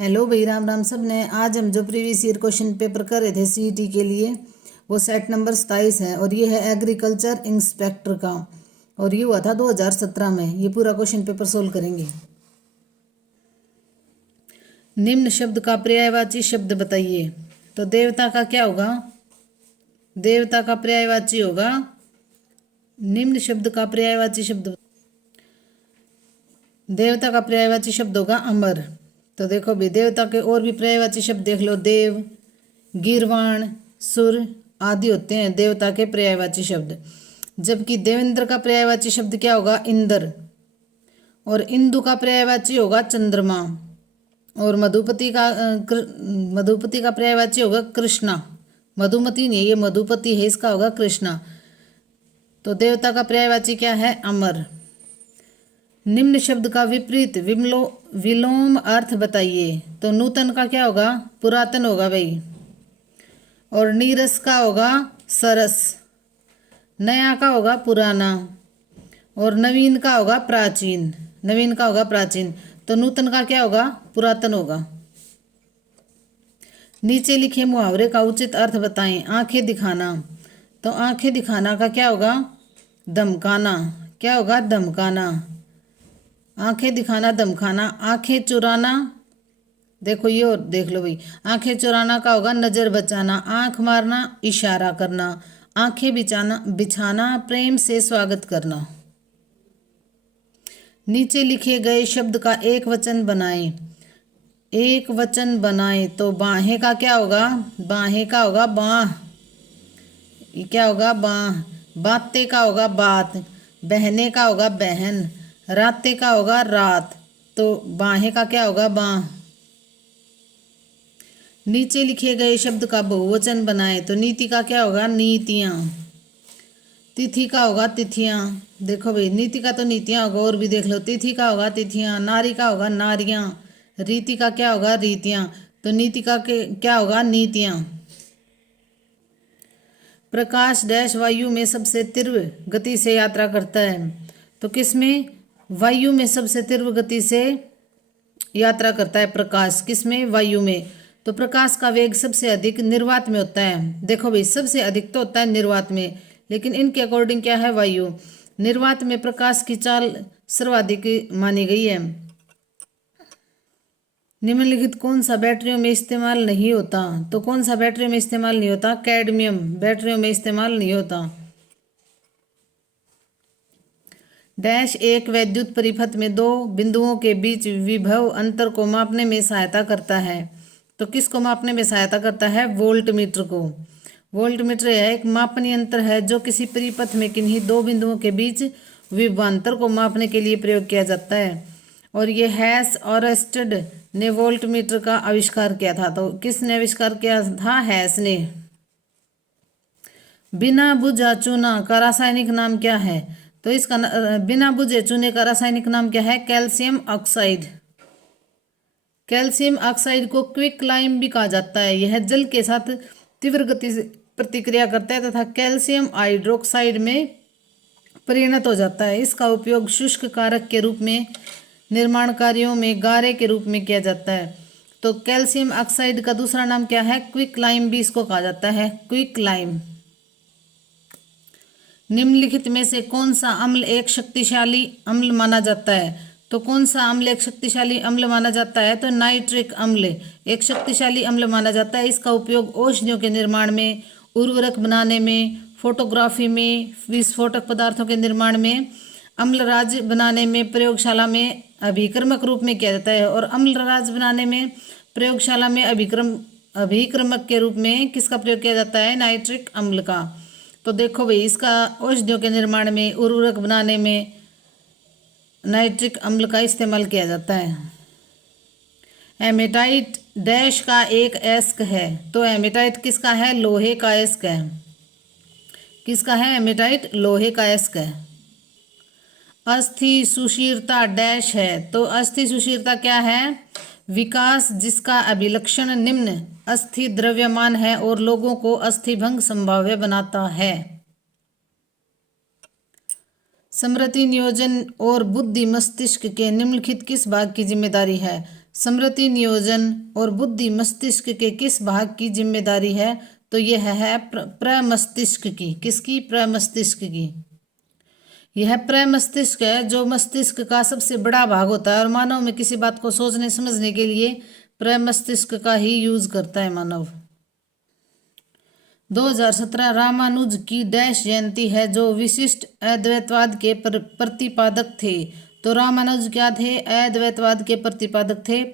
Hello भाई, राम राम सब ने। आज हम जो प्रीवियस ईयर क्वेश्चन पेपर कर रहे थे सीईटी के लिए, वो सेट नंबर 27 है और ये है एग्रीकल्चर इंस्पेक्टर का, और ये हुआ था 2017 में। ये पूरा क्वेश्चन पेपर सोल्व करेंगे। निम्न शब्द का पर्यायवाची शब्द बताइए। तो देवता का क्या होगा? देवता का पर्यायवाची होगा, निम्न शब्द का पर्यायवाची शब्द, देवता का पर्यायवाची शब्द होगा अमर। तो देखो भी, देवता के और भी पर्यायवाची शब्द देख लो। देव, गीर्वाण, सुर आदि होते हैं देवता के पर्यायवाची शब्द। जबकि देवेंद्र का पर्यायवाची शब्द क्या होगा? इंद्र। और इंदु का पर्यायवाची होगा चंद्रमा। और मधुपति का पर्यायवाची होगा कृष्णा। मधुमती नहीं, ये मधुपति है, इसका होगा कृष्णा। तो देवता का पर्यायवाची क्या है? अमर। निम्न शब्द का विपरीत विलोम अर्थ बताइए। तो नूतन का क्या होगा? पुरातन होगा भाई। और नीरस का होगा सरस। नया का होगा पुराना। और नवीन का होगा प्राचीन। नवीन का होगा प्राचीन। तो नूतन का क्या होगा? पुरातन होगा। नीचे लिखे मुहावरे का उचित अर्थ बताएं। आंखें दिखाना। तो आंखें दिखाना का क्या होगा? धमकाना। क्या होगा? धमकाना। आंखें दिखाना, धमकाना। आंखें चुराना, देखो ये और देख लो भाई। आंखें चुराना का होगा नजर बचाना। आंख मारना, इशारा करना। आंखें बिछाना प्रेम से स्वागत करना। नीचे लिखे गए शब्द का एक वचन बनाएं। एक वचन बनाएं। तो बाहें का क्या होगा? बाहें का होगा बाह। ये क्या होगा? बाह। बातें का होगा बात। बहने का होगा बहन। रातें का होगा रात। तो बाहें का क्या होगा? बाह। नीचे लिखे गए शब्द का बहुवचन बनाए। तो नीति का क्या होगा? नीतियां। तिथि का होगा तिथियां। देखो भाई, नीति का तो नीतियां होगा, और भी देख लो। तिथि का होगा तिथियां। नारी का होगा नारियां। रीति का क्या होगा? रीतियां। तो नीति का क्या होगा? नीतियां। प्रकाश डैश वायु में सबसे तीव्र गति से यात्रा करता है। तो किसमें? वायु में सबसे तीव्र गति से यात्रा करता है प्रकाश। किसमें? वायु में। तो प्रकाश का वेग सबसे अधिक निर्वात में होता है। देखो भाई, सबसे अधिक तो होता है निर्वात में, लेकिन इनके अकॉर्डिंग क्या है? वायु। निर्वात में प्रकाश की चाल सर्वाधिक मानी गई है। निम्नलिखित कौन सा बैटरियों में इस्तेमाल नहीं होता? तो कौन सा बैटरियों में इस्तेमाल नहीं होता? कैडमियम बैटरियों में इस्तेमाल नहीं होता। डैश एक वैद्युत परिपथ में दो बिंदुओं के बीच विभव अंतर को मापने में सहायता करता है। तो किसको मापने में सहायता करता है? वोल्ट मीटर को। वोल्ट मीटर यह एक मापन यंत्र है जो किसी परिपथ में किन्हीं दो बिंदुओं के बीच विभवांतर को मापने के लिए प्रयोग किया जाता है। और ये हैस ऑरस्टेड ने वोल्ट मीटर का आविष्कार किया था। तो किसने आविष्कार किया था? हैस ने। बिना बुझा चूना का रासायनिक नाम क्या है? तो इसका बिना बुझे चूने का रासायनिक नाम क्या है? Calcium oxide. कैल्शियम ऑक्साइड को क्विक लाइम भी कहा जाता है। यह जल के साथ तीव्र गति से प्रतिक्रिया करता है तथा कैल्शियम हाइड्रोक्साइड में परिणत हो जाता है। इसका उपयोग शुष्क कारक के रूप में, निर्माण कार्यों में गारे के रूप में किया जाता है। तो कैल्शियम ऑक्साइड का दूसरा नाम क्या है? क्विक लाइम भी इसको कहा जाता है, क्विक लाइम। निम्नलिखित में से कौन सा अम्ल एक शक्तिशाली अम्ल माना जाता है? तो कौन सा अम्ल एक शक्तिशाली अम्ल माना जाता है? तो नाइट्रिक अम्ल एक शक्तिशाली अम्ल माना जाता है। इसका उपयोग औषधियों के निर्माण में, उर्वरक बनाने में, फोटोग्राफी में, विस्फोटक पदार्थों के निर्माण में, अम्लराज बनाने में, प्रयोगशाला में अभिक्रमक रूप में किया जाता है। और अम्लराज बनाने में, प्रयोगशाला में अभिक्रमक के रूप में किसका प्रयोग किया जाता है? नाइट्रिक अम्ल का। तो देखो भाई, इसका औषधियों के निर्माण में, उर्वरक बनाने में नाइट्रिक अम्ल का इस्तेमाल किया जाता है। हेमेटाइट डैश का एक अयस्क है। तो हेमेटाइट किसका है? लोहे का अयस्क है। किसका है? हेमेटाइट लोहे का अयस्क है। अस्थि सुशीरता डैश है। तो अस्थि सुशीरता क्या है? विकास जिसका अभिलक्षण निम्न अस्थि द्रव्यमान है और लोगों को अस्थिभंग संभाव्य बनाता है। स्मृति, नियोजन और बुद्धि मस्तिष्क के निम्नलिखित किस भाग की जिम्मेदारी है? स्मृति नियोजन और बुद्धि मस्तिष्क के किस भाग की जिम्मेदारी है? तो यह है प्रमस्तिष्क की। किसकी? प्रमस्तिष्क की। यह प्रमस्तिष्क है जो मस्तिष्क का सबसे बड़ा भाग होता है और मानव में किसी बात को सोचने समझने के लिए प्रमस्तिष्क का ही यूज करता है मानव। 2017 रामानुज की डैश जयंती है जो विशिष्ट अद्वैतवाद के प्रतिपादक थे। तो रामानुज क्या थे? अद्वैतवाद के प्रतिपादक थे।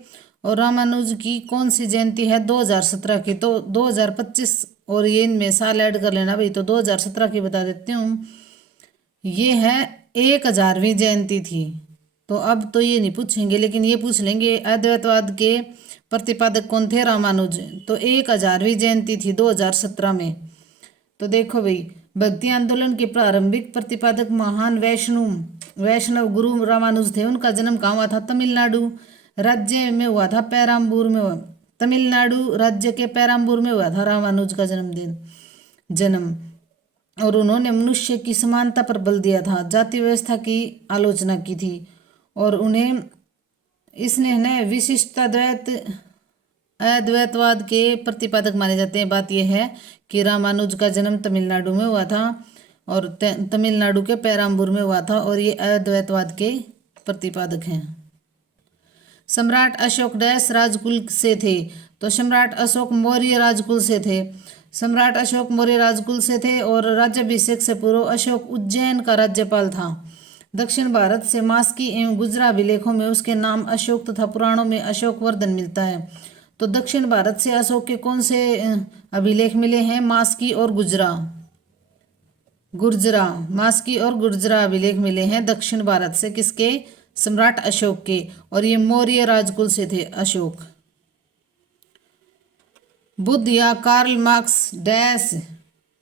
और रामानुज की कौन सी जयंती है? 2017 की। तो 2025 और ये इनमें साल ऐड कर लेना भाई, तो 2017 की बता देती हूँ। ये है 1000वीं जयंती थी। तो अब तो ये नहीं पूछेंगे, लेकिन ये पूछ लेंगे अद्वैतवाद के प्रतिपादक कौन थे? रामानुज। तो 1000वीं जयंती थी 2017 में। तो देखो भाई, भक्ति आंदोलन के प्रारंभिक प्रतिपादक महान वैष्णव गुरु रामानुज थे। उनका जन्म कहाँ हुआ था? तमिलनाडु राज्य में हुआ था, पेराम्बूर में हुआ। तमिलनाडु राज्य के पेराम्बूर में हुआ था रामानुज का जन्म। और उन्होंने मनुष्य की समानता पर बल दिया था, जाति व्यवस्था की आलोचना की थी। और उन्हें इसने अद्वैतवाद के प्रतिपादक माने जाते हैं। बात यह है कि रामानुज का जन्म तमिलनाडु में हुआ था और तमिलनाडु के पेराम्बूर में हुआ था, और ये अद्वैतवाद के प्रतिपादक हैं। सम्राट अशोक डैश राजकुल से थे? तो सम्राट अशोक मौर्य राजकुल से थे। सम्राट अशोक मौर्य राजकुल से थे और राज्याभिषेक से पूर्व अशोक उज्जैन का राज्यपाल था। दक्षिण भारत से मास्की एवं गुजरा अभिलेखों में उसके नाम अशोक तथा पुराणों में अशोक वर्धन मिलता है। तो दक्षिण भारत से अशोक के कौन से अभिलेख मिले हैं? मास्की और गुर्जरा। मास्की और गुर्जरा अभिलेख मिले हैं दक्षिण भारत से। किसके? सम्राट अशोक के। और ये मौर्य राजकुल से थे अशोक। बुद्ध या कार्ल मार्क्स डैश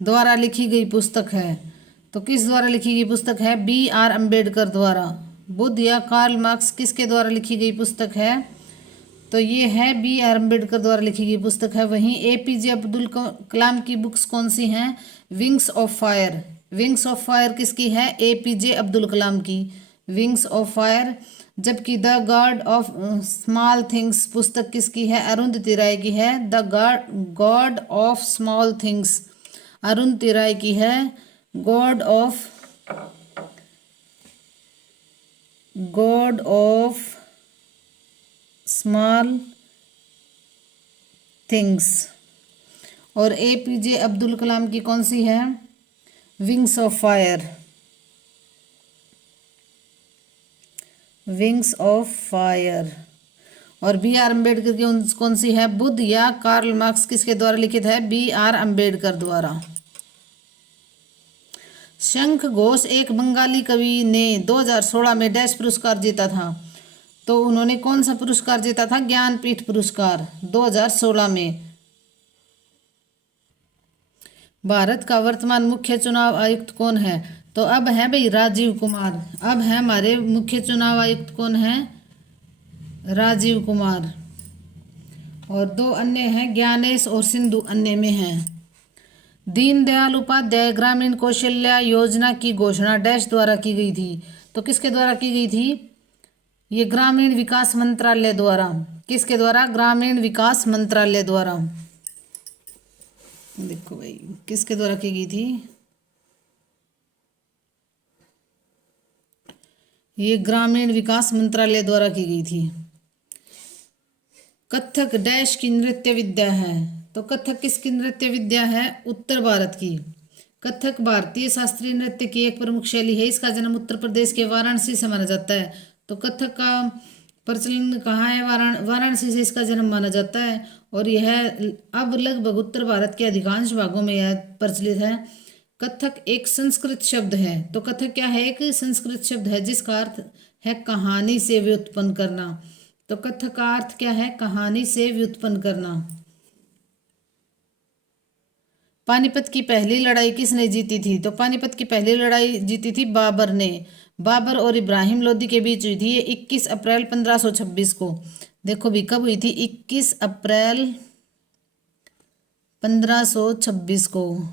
द्वारा लिखी गई पुस्तक है? तो किस द्वारा लिखी गई पुस्तक है? B.R. अम्बेडकर द्वारा। बुद्ध या कार्ल मार्क्स किसके द्वारा लिखी गई पुस्तक है? तो ये है B.R. अम्बेडकर द्वारा लिखी गई पुस्तक है। वहीं APJ अब्दुल कलाम की बुक्स कौन सी हैं? Wings of Fire. Wings of Fire किसकी है? APJ अब्दुल कलाम की विंग्स ऑफ फायर। जबकि the God of Small Things पुस्तक किसकी है? अरुंधति राय की है। The God of Small Things Arundhati Roy की है। God of Small Things. और APJ अब्दुल कलाम की कौन सी है? Wings of Fire. Wings of Fire. और B.R. अम्बेडकर की कौन सी है? बुद्ध या कार्ल मार्क्स किसके द्वारा लिखित है? B.R. अम्बेडकर द्वारा। शंख घोष एक बंगाली कवि ने 2016 में डैश पुरस्कार जीता था? तो उन्होंने कौन सा पुरस्कार जीता था? ज्ञानपीठ पुरस्कार 2016 में। भारत का वर्तमान मुख्य चुनाव आयुक्त कौन है? तो अब है भाई राजीव कुमार। अब है हमारे मुख्य चुनाव आयुक्त कौन है? राजीव कुमार। और 2 अन्य हैं, ज्ञानेश और सिंधु अन्य में हैं। दीनदयाल उपाध्याय ग्रामीण कौशल्या योजना की घोषणा डैश द्वारा की गई थी? तो किसके द्वारा की गई थी? ये ग्रामीण विकास मंत्रालय द्वारा। किसके द्वारा? ग्रामीण विकास मंत्रालय द्वारा। देखो भाई, किसके द्वारा की गई थी? ये ग्रामीण विकास मंत्रालय द्वारा की गई थी। कथक डैश की नृत्य विद्या है? तो कथक किसकी नृत्य विद्या है? उत्तर भारत की। कथक भारतीय शास्त्रीय नृत्य की एक प्रमुख शैली है। इसका जन्म उत्तर प्रदेश के वाराणसी से माना जाता है। तो कथक का प्रचलन कहाँ है? वाराणसी से इसका जन्म माना जाता है। और यह अब लगभग उत्तर भारत के अधिकांश भागों में यह प्रचलित है। कथक एक संस्कृत शब्द है। तो कथक क्या है? एक संस्कृत शब्द है जिसका अर्थ है कहानी से व्युत्पन्न करना। तो कथक का अर्थ क्या है? कहानी से व्युत्पन्न करना। पानीपत की पहली लड़ाई किसने जीती थी? तो पानीपत की पहली लड़ाई जीती थी बाबर ने। बाबर और इब्राहिम लोदी के बीच हुई थी ये 21 अप्रैल 1526 को। देखो भी कब हुई थी? 21 अप्रैल 1526 को।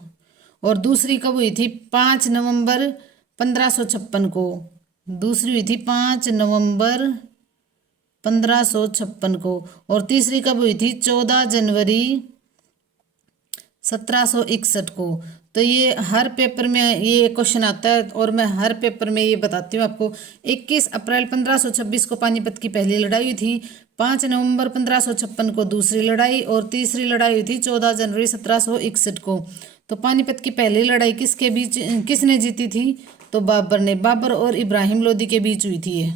और दूसरी कब हुई थी? 5 नवंबर 1556 को। दूसरी हुई थी 5 नवंबर 1556 को। और तीसरी कब हुई थी? 14 जनवरी 1761 को। तो ये हर पेपर में ये क्वेश्चन आता है और मैं हर पेपर में ये बताती हूँ आपको। 21 अप्रैल 1526 को पानीपत की पहली लड़ाई हुई थी। 5 नवंबर 1556 को दूसरी लड़ाई, और तीसरी लड़ाई हुई थी 14 जनवरी 1761 को। तो पानीपत की पहली लड़ाई किसके बीच, किसने जीती थी? तो बाबर ने। बाबर और इब्राहिम लोदी के बीच हुई थी ये।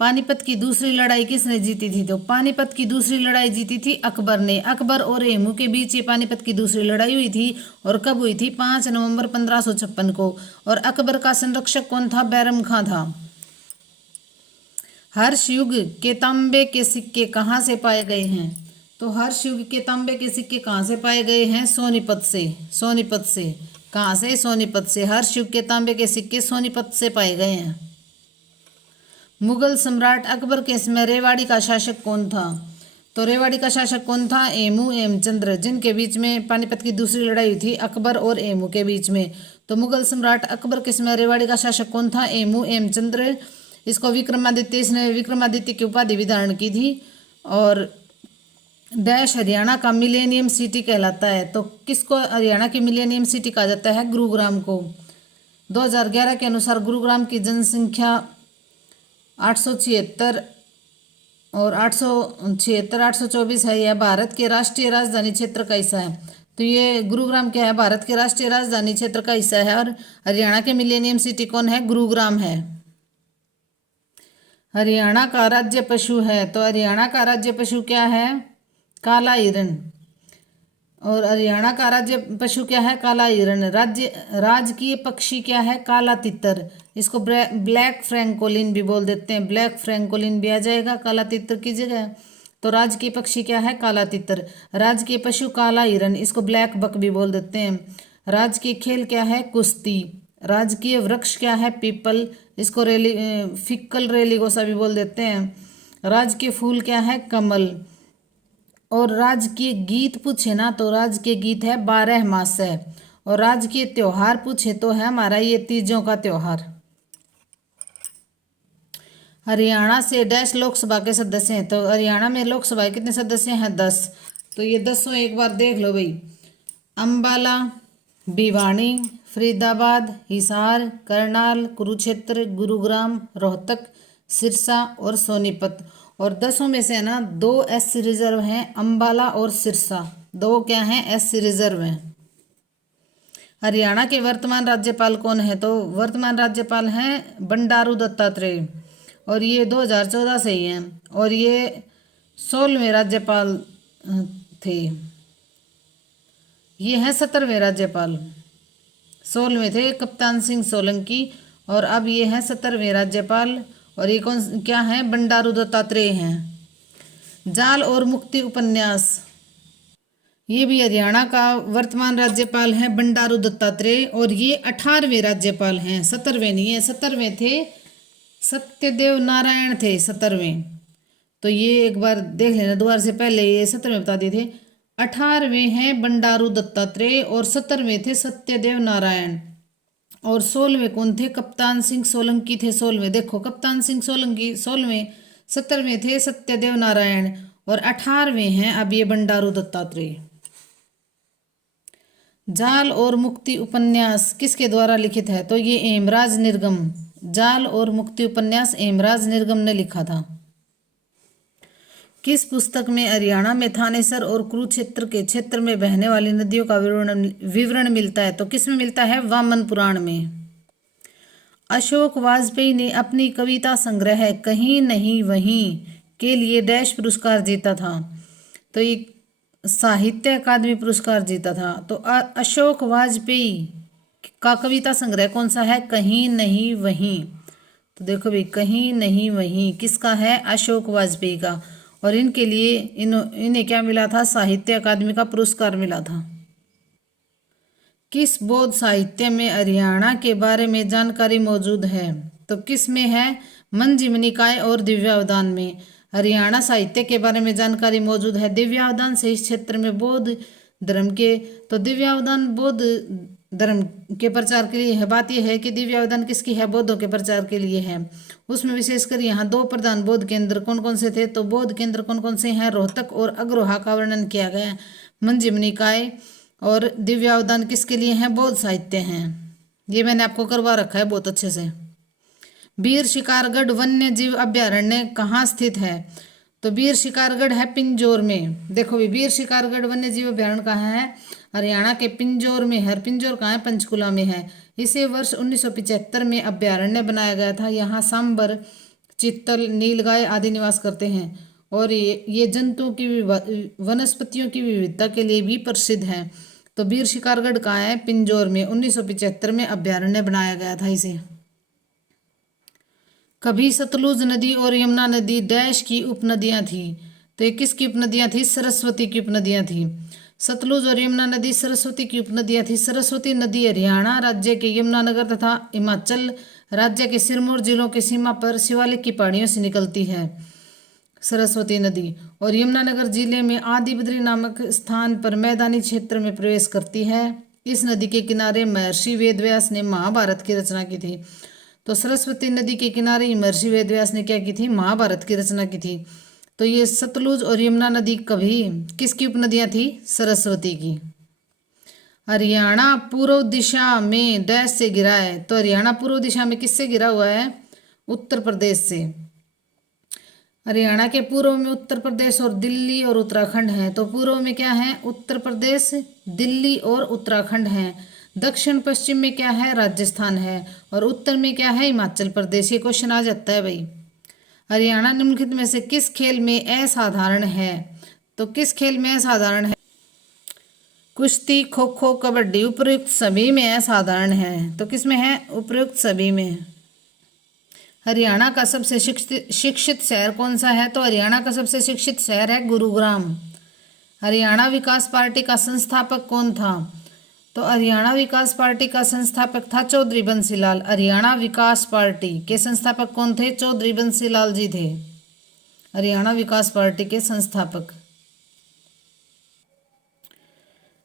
पानीपत की दूसरी लड़ाई किसने जीती थी? तो पानीपत की दूसरी लड़ाई जीती थी अकबर ने। अकबर और हेमू के बीच ये पानीपत की दूसरी लड़ाई हुई थी। और कब हुई थी? 5 नवंबर 1556 को। और अकबर का संरक्षक कौन था? बैरम खां था। हर्ष युग के तांबे के सिक्के कहाँ से पाए गए हैं? तो हर्ष युग के तांबे के सिक्के कहाँ से पाए गए हैं? सोनीपत से। सोनीपत से। कहाँ से? सोनीपत से। हर्ष युग के तांबे के सिक्के सोनीपत से पाए गए हैं। मुगल सम्राट अकबर के समय रेवाड़ी का शासक कौन था? तो रेवाड़ी का शासक कौन था? एमू हेमचंद्र, जिनके बीच में पानीपत की दूसरी लड़ाई हुई थी अकबर और एमू के बीच में। तो मुगल सम्राट अकबर के समय रेवाड़ी का शासक कौन था? एमू हेमचंद्र। इसको विक्रमादित्य, इसने विक्रमादित्य की उपाधि भी धारण की थी। और डैश हरियाणा का मिलेनियम सिटी कहलाता है। तो किसको हरियाणा की मिलेनियम सिटी कहा जाता है? गुरुग्राम को। 2011 के अनुसार गुरुग्राम की जनसंख्या 876 और 824 है। यह भारत के राष्ट्रीय राजधानी क्षेत्र का हिस्सा है। तो ये गुरुग्राम क्या है? भारत के राष्ट्रीय राजधानी क्षेत्र का हिस्सा है। और हरियाणा के मिलेनियम सिटी कौन है? गुरुग्राम है। हरियाणा का राज्य पशु है। तो हरियाणा का राज्य पशु क्या है? काला हिरण। और हरियाणा का राज्य पशु क्या है? काला हिरण। राजकीय पक्षी क्या है? काला तितर। इसको ब्लैक फ्रैंकोलिन भी बोल देते हैं। ब्लैक फ्रैंकोलिन भी आ जाएगा काला तितर की जगह। तो राजकीय पक्षी क्या है? काला तितर। राजकीय पशु काला हिरण, इसको ब्लैक बक भी बोल देते हैं। राजकीय खेल क्या है? कुश्ती। राजकीय वृक्ष क्या है? पीपल, इसको फिक्कल रेलिगोसा भी बोल देते हैं। राजकीय फूल क्या है? कमल। और राजकीय गीत पूछे ना तो राजकीय गीत है 12 मास है। और राजकीय त्योहार पूछे तो है हमारा ये तीजों का त्योहार। हरियाणा से डैश लोकसभा के सदस्य हैं। तो हरियाणा में लोकसभा के कितने सदस्य हैं? 10। तो ये 10 एक बार देख लो भाई। अंबाला, भिवानी, फरीदाबाद, हिसार, करनाल, कुरुक्षेत्र, गुरुग्राम, रोहतक, सिरसा और सोनीपत। और 10 में से है ना 2 एससी रिजर्व हैं, अंबाला और सिरसा। 2 क्या हैं? एससी रिजर्व हैं। हरियाणा के वर्तमान राज्यपाल कौन है? तो वर्तमान राज्यपाल हैं बंडारू दत्तात्रेय। और ये 2014 से ही हैं। और ये 16वें राज्यपाल थे। ये हैं 17वें राज्यपाल। 16वें थे कप्तान सिंह सोलंकी, और अब ये हैं 17वें राज्यपाल। और ये कौन क्या हैं? बंडारू दत्तात्रेय हैं। जाल और मुक्ति उपन्यास, ये भी हरियाणा का वर्तमान राज्यपाल हैं बंडारू दत्तात्रेय। और ये 18वें राज्यपाल हैं, 17वें नहीं है। 17वें थे सत्यदेव नारायण थे 17वें। तो ये एक बार देख लेना दोबारा से, पहले ये 17वें बता दिए थे। 18वें हैं बंडारू दत्तात्रेय और 17वें थे सत्यदेव नारायण। और 16वें कौन थे? कप्तान सिंह सोलंकी थे 16वें। देखो कप्तान सिंह सोलंकी 16वें, 17वें थे सत्यदेव नारायण और 18वें हैं अब ये बंडारू दत्तात्रेय। जाल और मुक्ति उपन्यास किसके द्वारा लिखित है? तो ये हेमराज निर्गम। जाल और मुक्ति उपन्यास हेमराज निर्गम ने लिखा था। किस पुस्तक में हरियाणा में थानेसर और कुरुक्षेत्र के क्षेत्र में बहने वाली नदियों का विवरण मिलता है? तो किस में मिलता है? वामन पुराण में। अशोक वाजपेयी ने अपनी कविता संग्रह कहीं नहीं वहीं के लिए डैश पुरस्कार जीता था? तो ये साहित्य अकादमी पुरस्कार जीता था। तो अशोक वाजपेयी का कविता संग्रह कौन सा है? कहीं नहीं वहीं। तो देखो भाई, कहीं नहीं वहीं किसका है? अशोक वाजपेयी का। और इनके लिए इन्हें क्या मिला था? साहित्य अकादमी का पुरस्कार मिला था। किस बौद्ध साहित्य में हरियाणा के बारे में जानकारी मौजूद है? तो किस में है? मंजीव निकाय और दिव्यावदान में हरियाणा साहित्य के बारे में जानकारी मौजूद है। दिव्यावदान से इस क्षेत्र में बौद्ध धर्म के, तो दिव्यावदान बौद्ध धर्म के प्रचार के लिए है। बात यह है कि दिव्य अवदान किसकी है? बौद्धों के प्रचार के लिए है। उसमें विशेषकर यहाँ 2 प्रधान बौद्ध केंद्र कौन कौन से थे? तो बौद्ध केंद्र कौन कौन से हैं? रोहतक और अग्रोहा का वर्णन किया गया है। मंजिम निकाय और दिव्य अवदान किसके लिए हैं? बौद्ध साहित्य हैं। ये मैंने आपको करवा रखा है बहुत अच्छे से। वीर शिकारगढ़ वन्य जीव अभ्यारण्य कहाँ स्थित है? तो वीर शिकारगढ़ है पिंजौर में। देखो भी, वीर शिकारगढ़ वन्य जीव अभ्यारण्य कहाँ है? हरियाणा के पिंजौर में है। पिंजौर कहाँ है? पंचकुला में है। इसे वर्ष 1975 में अभ्यारण्य बनाया गया था। यहाँ सांबर, चित्तल, नीलगाय आदि निवास करते हैं और ये जंतुओं की वनस्पतियों की विविधता के लिए भी प्रसिद्ध है। तो वीर शिकारगढ़ कहाँ है? पिंजौर में। 1975 में अभ्यारण्य बनाया गया था इसे। कभी सतलुज नदी और यमुना नदी डैश की उपनदियां थी। तो ये किसकी उपनदियां थी? सरस्वती की उपनदियां थी। सतलुज और यमुना नदी सरस्वती की उपनदियां थी। सरस्वती नदी हरियाणा राज्य के यमुनानगर तथा हिमाचल राज्य के सिरमौर जिलों की सीमा पर शिवालिक की पहाड़ियों से निकलती है सरस्वती नदी, और यमुनानगर जिले में आदि बद्री नामक स्थान पर मैदानी क्षेत्र में प्रवेश करती है। इस नदी के किनारे महर्षि वेदव्यास ने महाभारत की रचना की थी। तो सरस्वती नदी के किनारे महर्षि वेदव्यास ने क्या की थी? महाभारत की रचना की थी। तो ये सतलुज और यमुना नदी कभी किसकी उपनदियां थी? सरस्वती की। हरियाणा पूर्व दिशा में डैश से घिरा है। तो हरियाणा पूर्व दिशा में किससे घिरा हुआ है? उत्तर प्रदेश से। हरियाणा के पूर्व में उत्तर प्रदेश और दिल्ली और उत्तराखंड है। तो पूर्व में क्या है? उत्तर प्रदेश, दिल्ली और उत्तराखंड है। दक्षिण पश्चिम में क्या है? राजस्थान है। और उत्तर में क्या है? हिमाचल प्रदेश। ये क्वेश्चन आ जाता है भाई। हरियाणा निम्नलिखित में से किस खेल में असाधारण है? तो किस खेल में असाधारण है? कुश्ती, खो खो, कबड्डी। उपयुक्त सभी में असाधारण है। तो किस में है? उपयुक्त सभी में। हरियाणा का सबसे शिक्षित शहर कौन सा है? तो हरियाणा का सबसे शिक्षित शहर है गुरुग्राम। हरियाणा विकास पार्टी का संस्थापक कौन था? तो हरियाणा विकास पार्टी का संस्थापक था चौधरी बंसीलाल। हरियाणा विकास पार्टी के संस्थापक कौन थे? चौधरी बंसीलाल जी थे हरियाणा विकास पार्टी के संस्थापक।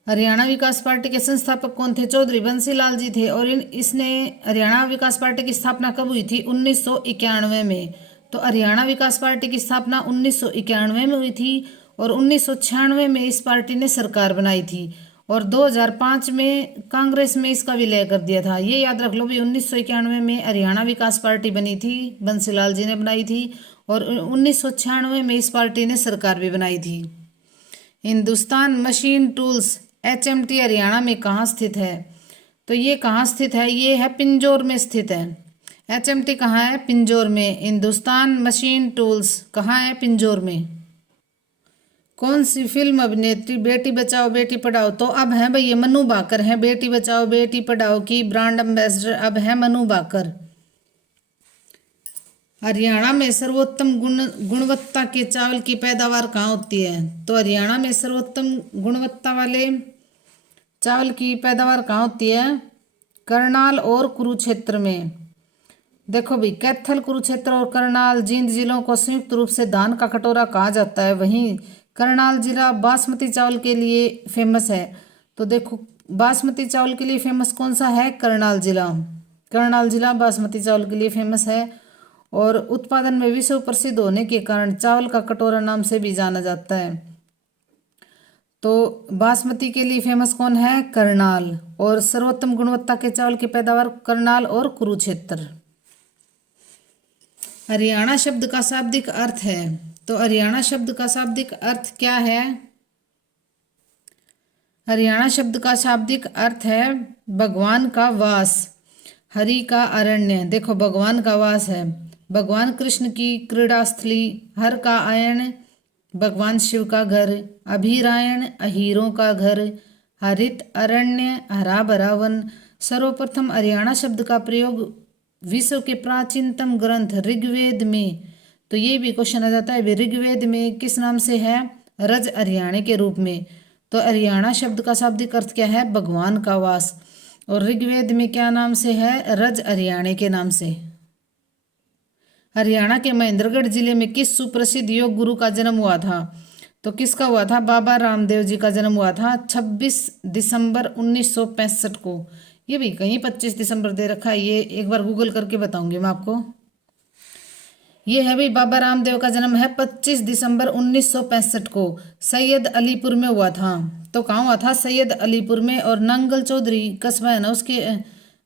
हरियाणा विकास पार्टी के संस्थापक कौन थे? चौधरी बंसीलाल जी थे। और इसने हरियाणा विकास पार्टी की स्थापना कब हुई थी? 1991 में। तो हरियाणा विकास पार्टी की स्थापना 1991 में हुई थी और 1996 में इस पार्टी ने सरकार बनाई थी और 2005 में कांग्रेस में इसका विलय कर दिया था। ये याद रख लो भी, 1991 में हरियाणा विकास पार्टी बनी थी, बंसीलाल जी ने बनाई थी, और 1996 में इस पार्टी ने सरकार भी बनाई थी। Hindustan machine tools HMT Haryana में कहाँ स्थित है? तो ये कहाँ स्थित है? ये है पिंजौर में स्थित है। HMT कहाँ है? पिंजौर में। हिंदुस्तान मशीन टूल्स कहाँ है? पिंजौर में। कौन सी फिल्म अभिनेत्री बेटी बचाओ बेटी पढ़ाओ? तो अब है भाई, ये मनु भाकर है। बेटी बचाओ बेटी पढ़ाओ की ब्रांड एम्बेसडर अब है मनु भाकर। हरियाणा में सर्वोत्तम गुणवत्ता के चावल की पैदावार कहाँ होती है? तो हरियाणा में सर्वोत्तम गुणवत्ता वाले चावल की पैदावार कहाँ होती है? करनाल और कुरुक्षेत्र में। देखो भी, कैथल, कुरुक्षेत्र और करनाल, जींद जिलों को संयुक्त रूप से धान का कटोरा कहा जाता है। वहीं करनाल जिला बासमती चावल के लिए फेमस है। तो देखो, बासमती चावल के लिए फेमस कौन सा है? करनाल जिला। करनाल जिला बासमती चावल के लिए फेमस है और उत्पादन में विश्व प्रसिद्ध होने के कारण चावल का कटोरा नाम से भी जाना जाता है। तो बासमती के लिए फेमस कौन है? करनाल। और सर्वोत्तम गुणवत्ता के चावल की पैदावार करनाल और कुरुक्षेत्र। हरियाणा शब्द का शाब्दिक अर्थ है। तो हरियाणा शब्द का शाब्दिक अर्थ क्या है? हरियाणा शब्द का शाब्दिक अर्थ है भगवान का वास, हरि का अरण्य। देखो, भगवान का वास है, भगवान कृष्ण की क्रीड़ास्थली, हर का आयन भगवान शिव का घर, अभिरायण अहीरों का घर, हरित अरण्य हरा भरा वन। सर्वप्रथम हरियाणा शब्द का प्रयोग विश्व के प्राचीनतम ग्रंथ ऋग्वेद में, तो ये भी क्वेश्चन आ जाता है, ऋग्वेद में किस नाम से है? रज हरियाणे के रूप में। तो हरियाणा शब्द का शाब्दिक अर्थ क्या है? भगवान का वास। और ऋग्वेद में क्या नाम से है? रज हरियाणे के नाम से। हरियाणा के महेंद्रगढ़ जिले में किस सुप्रसिद्ध योग गुरु का जन्म हुआ था? तो किसका हुआ था? बाबा रामदेव जी का जन्म हुआ था 26 दिसंबर 1965 को। ये भी कहीं 25 दिसंबर दे रखा है, ये एक बार गूगल करके बताऊंगी मैं आपको। ये है भाई, बाबा रामदेव का जन्म है 25 दिसंबर 1965 को, सैयद अलीपुर में हुआ था। तो कहाँ हुआ था? सैयद अलीपुर में। और नंगल चौधरी कस्बा है ना, उसके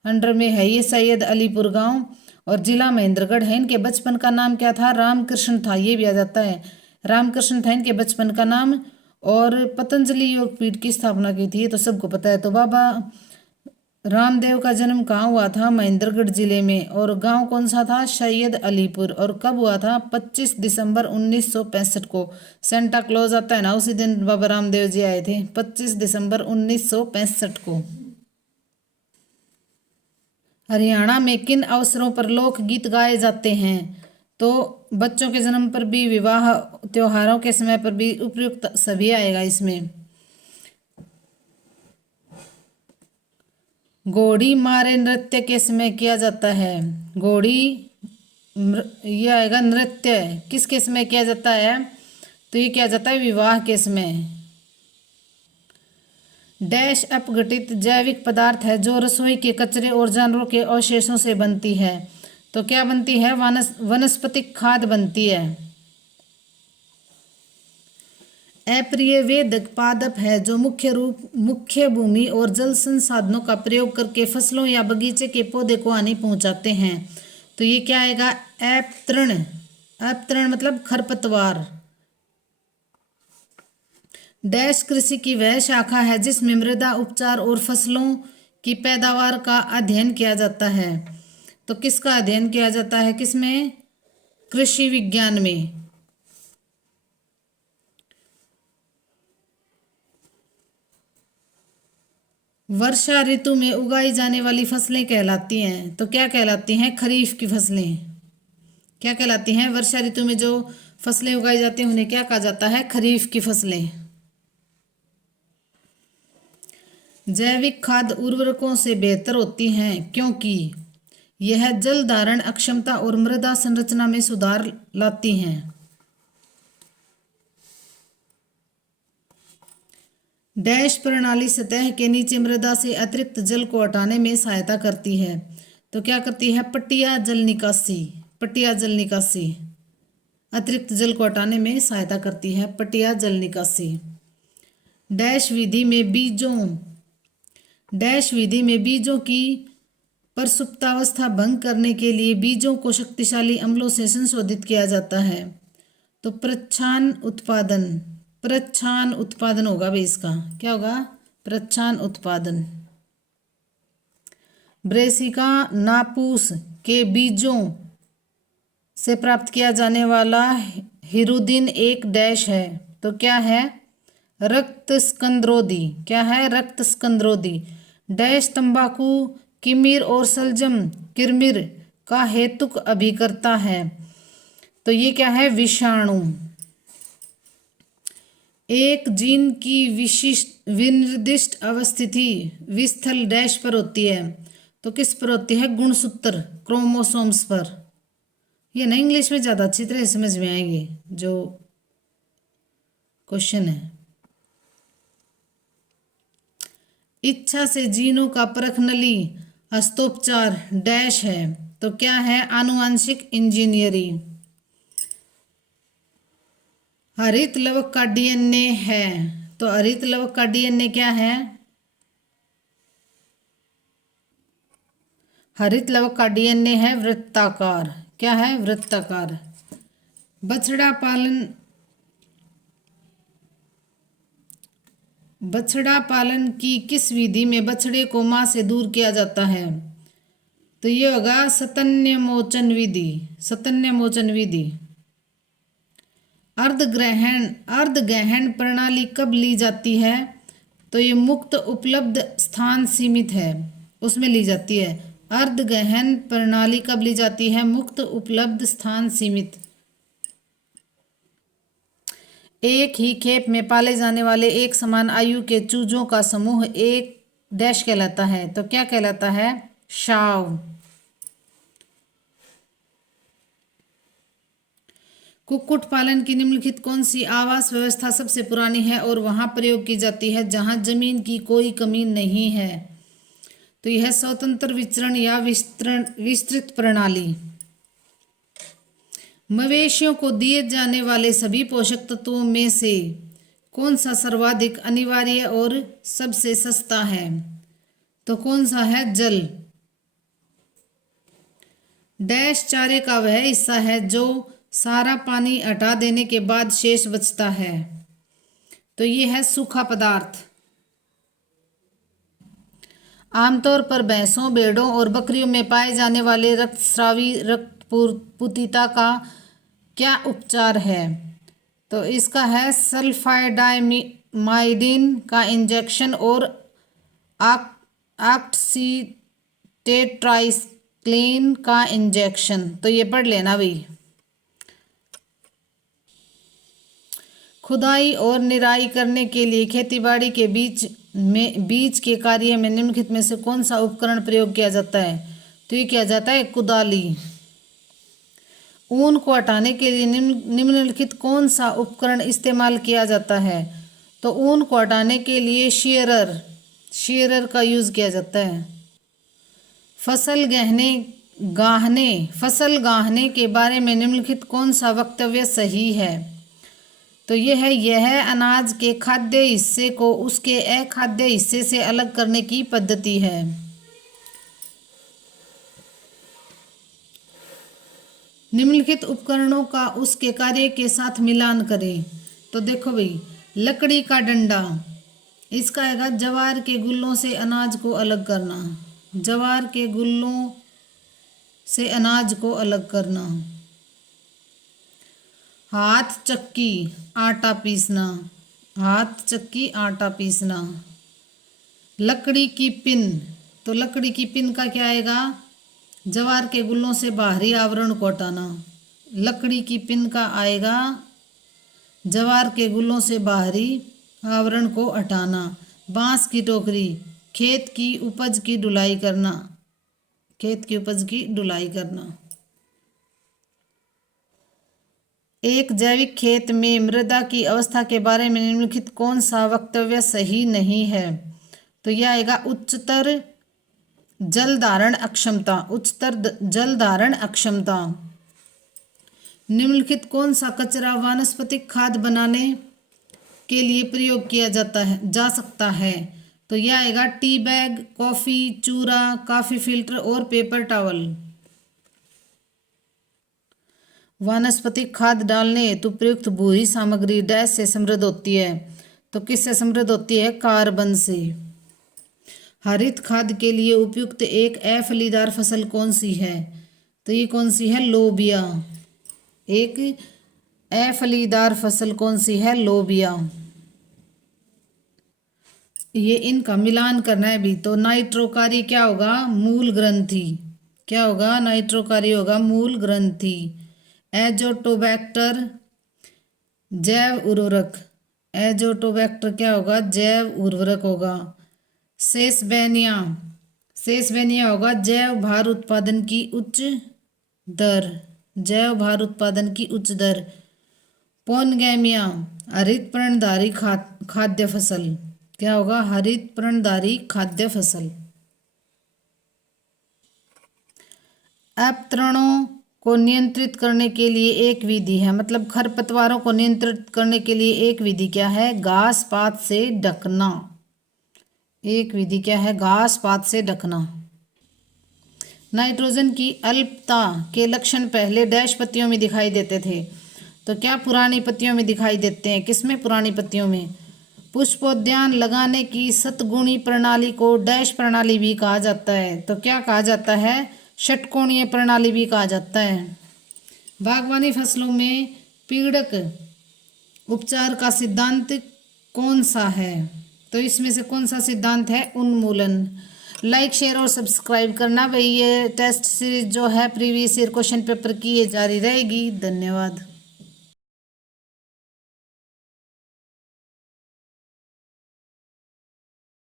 अंडर में है ये सैयद अलीपुर गांव, और जिला महेंद्रगढ़ है। इनके बचपन का नाम क्या था? रामकृष्ण था, ये भी आ जाता है। रामकृष्ण था इनके बचपन का नाम। और पतंजलि योगपीठ की स्थापना की थी, ये तो सबको पता है। तो बाबा रामदेव का जन्म कहाँ हुआ था? महेंद्रगढ़ जिले में। और गांव कौन सा था? सैयद अलीपुर। और कब हुआ था? 25 दिसंबर 1965 को। सेंटा क्लॉज आता है ना, उसी दिन बाबा रामदेव जी आए थे, 25 दिसंबर 1965 को। हरियाणा में किन अवसरों पर लोकगीत गाए जाते हैं? तो बच्चों के जन्म पर भी, विवाह, त्योहारों के समय पर भी, उपयुक्त सभी आएगा इसमें। घोड़ी मारे नृत्य के समय किया जाता है? घोड़ी ये आएगा नृत्य किसके समय किया जाता है? तो ये किया जाता है विवाह के समय। डैश अपघटित जैविक पदार्थ है जो रसोई के कचरे और जानवरों के अवशेषों से बनती है? तो क्या बनती है? वनस्पतिक खाद बनती है। अप्रिय वेदक पादप है जो मुख्य भूमि और जल संसाधनों का प्रयोग करके फसलों या बगीचे के पौधे को हानि पहुंचाते हैं। तो ये क्या आएगा? अपतृण। अपतृण मतलब खरपतवार। डैश कृषि की वह शाखा है जिसमें मृदा उपचार और फसलों की पैदावार का अध्ययन किया जाता है? तो किसका अध्ययन किया जाता है? किसमें? कृषि विज्ञान में। वर्षा ऋतु में उगाई जाने वाली फसलें कहलाती हैं? तो क्या कहलाती हैं? खरीफ की फसलें। क्या कहलाती हैं? वर्षा ऋतु में जो फसलें उगाई जाती हैं उन्हें क्या कहा जाता है? खरीफ की फसलें। जैविक खाद उर्वरकों से बेहतर होती हैं क्योंकि यह जल धारण अक्षमता और मृदा संरचना में सुधार लाती हैं। डैश प्रणाली सतह के नीचे मृदा से अतिरिक्त जल को हटाने में सहायता करती है? तो क्या करती है? पट्टिया जल निकासी। पट्टिया जल निकासी अतिरिक्त जल को हटाने में सहायता करती है, पट्टिया जल निकासी। डैश विधि में बीजों डैश विधि में बीजों की प्रसुप्तावस्था भंग करने के लिए बीजों को शक्तिशाली अम्लों से संशोधित किया जाता है? तो प्रच्छान उत्पादन। प्रच्छान उत्पादन होगा भाई इसका। क्या होगा? प्रच्छान उत्पादन। ब्रेसिका नापूस के बीजों से प्राप्त किया जाने वाला हिरुदिन एक डैश है? तो क्या है? रक्त स्कंदरोधी। क्या है? रक्त स्कंदरोधी। डैश तंबाकू किमिर और सलजम किरमिर का हेतुक अभिकर्ता है? तो ये क्या है? विषाणु। एक जीन की विशिष्ट विनिर्दिष्ट अवस्थिति विस्थल डैश पर होती है? तो किस पर होती है? गुणसूत्र, क्रोमोसोम्स पर। ये ना इंग्लिश में ज़्यादा अच्छी तरह समझ में आएंगे जो क्वेश्चन है। इच्छा से जीनों का परख नली हस्तोपचार डैश है? तो क्या है? आनुवांशिक इंजीनियरिंग। हरित लवक का डीएनए है? तो हरित लवक का डीएनए क्या है? हरित लवक का डीएनए है वृत्ताकार। क्या है? वृत्ताकार। बछड़ा पालन की किस विधि में बछड़े को मां से दूर किया जाता है? तो ये होगा स्तन्यमोचन विधि। स्तन्यमोचन विधि। अर्धगहन प्रणाली कब ली जाती है? तो ये मुक्त उपलब्ध स्थान सीमित है उसमें ली जाती है। अर्धगहन प्रणाली कब ली जाती है? मुक्त उपलब्ध स्थान सीमित। एक ही खेप में पाले जाने वाले एक समान आयु के चूजों का समूह एक डैश कहलाता है? तो क्या कहलाता है? शाव। कुक्कुट पालन की निम्नलिखित कौन सी आवास व्यवस्था सबसे पुरानी है और वहां प्रयोग की जाती है जहां जमीन की कोई कमी नहीं है? तो यह स्वतंत्र विचरण या विस्तृत प्रणाली। मवेशियों को दिए जाने वाले सभी पोषक तत्वों में से कौन सा सर्वाधिक अनिवार्य और सबसे सस्ता है? तो कौन सा है? जल। डैश चारे का वह हिस्सा है जो सारा पानी हटा देने के बाद शेष बचता है। तो ये है सूखा पदार्थ। आमतौर पर भैंसों, भेड़ों और बकरियों में पाए जाने वाले रक्तस्रावी रक्तपुतिता का क्या उपचार है? तो इसका है सल्फाडाइमाइडिन का इंजेक्शन और ऑक्सीटेट्राइक्लिन का इंजेक्शन। तो ये पढ़ लेना भाई। खुदाई और निराई करने के लिए खेतीबाड़ी के बीज के कार्य में निम्नलिखित में से कौन सा उपकरण प्रयोग किया जाता है? तो ये किया जाता है कुदाली। ऊन को हटाने के लिए निम्नलिखित कौन सा उपकरण इस्तेमाल किया जाता है? तो ऊन को हटाने के लिए शीयरर का यूज किया जाता है। फसल गाहने के बारे में निम्नलिखित कौन सा वक्तव्य सही है? तो यह अनाज के खाद्य हिस्से को उसके अखाद्य हिस्से से अलग करने की पद्धति है। निम्नलिखित उपकरणों का उसके कार्य के साथ मिलान करें। तो देखो भाई, लकड़ी का डंडा, इसका है ज्वार के गुल्लों से अनाज को अलग करना। ज्वार के गुल्लों से अनाज को अलग करना। हाथ चक्की आटा पीसना। हाथ चक्की आटा पीसना। लकड़ी की पिन, तो लकड़ी की पिन का क्या आएगा? ज्वार के गुल्लों से बाहरी आवरण को हटाना। लकड़ी की पिन का आएगा ज्वार के गुल्लों से बाहरी आवरण को हटाना। बांस की टोकरी, खेत की उपज की ढुलाई करना। खेत की उपज की ढुलाई करना। एक जैविक खेत में मृदा की अवस्था के बारे में निम्नलिखित कौन सा वक्तव्य सही नहीं है? तो यह आएगा उच्चतर जल धारण अक्षमता। उच्चतर जल धारण अक्षमता। निम्नलिखित कौन सा कचरा वानस्पतिक खाद बनाने के लिए प्रयोग किया जा सकता है? तो यह आएगा टी बैग, कॉफी चूरा, कॉफी फिल्टर और पेपर टॉवल। वानस्पतिक खाद डालने हेतु प्रयुक्त भूरी सामग्री डैश से समृद्ध होती है? तो किससे समृद्ध होती है? कार्बन से। हरित खाद के लिए उपयुक्त एक अफलीदार फसल कौन सी है? तो ये कौन सी है? लोबिया। एक अफलीदार फसल कौन सी है? लोबिया। ये इनका मिलान करना है भी। तो नाइट्रोकारी क्या होगा? मूल ग्रंथि। क्या होगा? नाइट्रोकारी होगा मूल ग्रंथि। एजोटोबैक्टर जैव उर्वरक। एजोटोबैक्टर क्या होगा? जैव उर्वरक होगा। सेसबेनिया होगा जैव भार उत्पादन की उच्च दर। जैव भार उत्पादन की उच्च दर। पोनगैमिया हरित पर्णधारी खाद्य फसल। क्या होगा? हरित पर्णधारी खाद्य फसल। अपतरणों को नियंत्रित करने के लिए एक विधि है, मतलब खरपतवारों को नियंत्रित करने के लिए एक विधि क्या है? घास पात से ढकना। एक विधि क्या है? घास पात से ढकना। नाइट्रोजन की अल्पता के लक्षण पहले डैश पत्तियों में दिखाई देते थे? तो क्या पुरानी पत्तियों में दिखाई देते हैं? किसमें? पुरानी पत्तियों में। पुष्पोद्यान लगाने की सतगुणी प्रणाली को डैश प्रणाली भी कहा जाता है? तो क्या कहा जाता है? षटकोणीय प्रणाली भी कहा जाता है। बागवानी फसलों में पीड़क उपचार का सिद्धांत कौन सा है? तो इसमें से कौन सा सिद्धांत है? उन्मूलन। लाइक शेयर और सब्सक्राइब करना भाई। ये टेस्ट सीरीज जो है प्रीवियस ईयर क्वेश्चन पेपर की ये जारी रहेगी। धन्यवाद।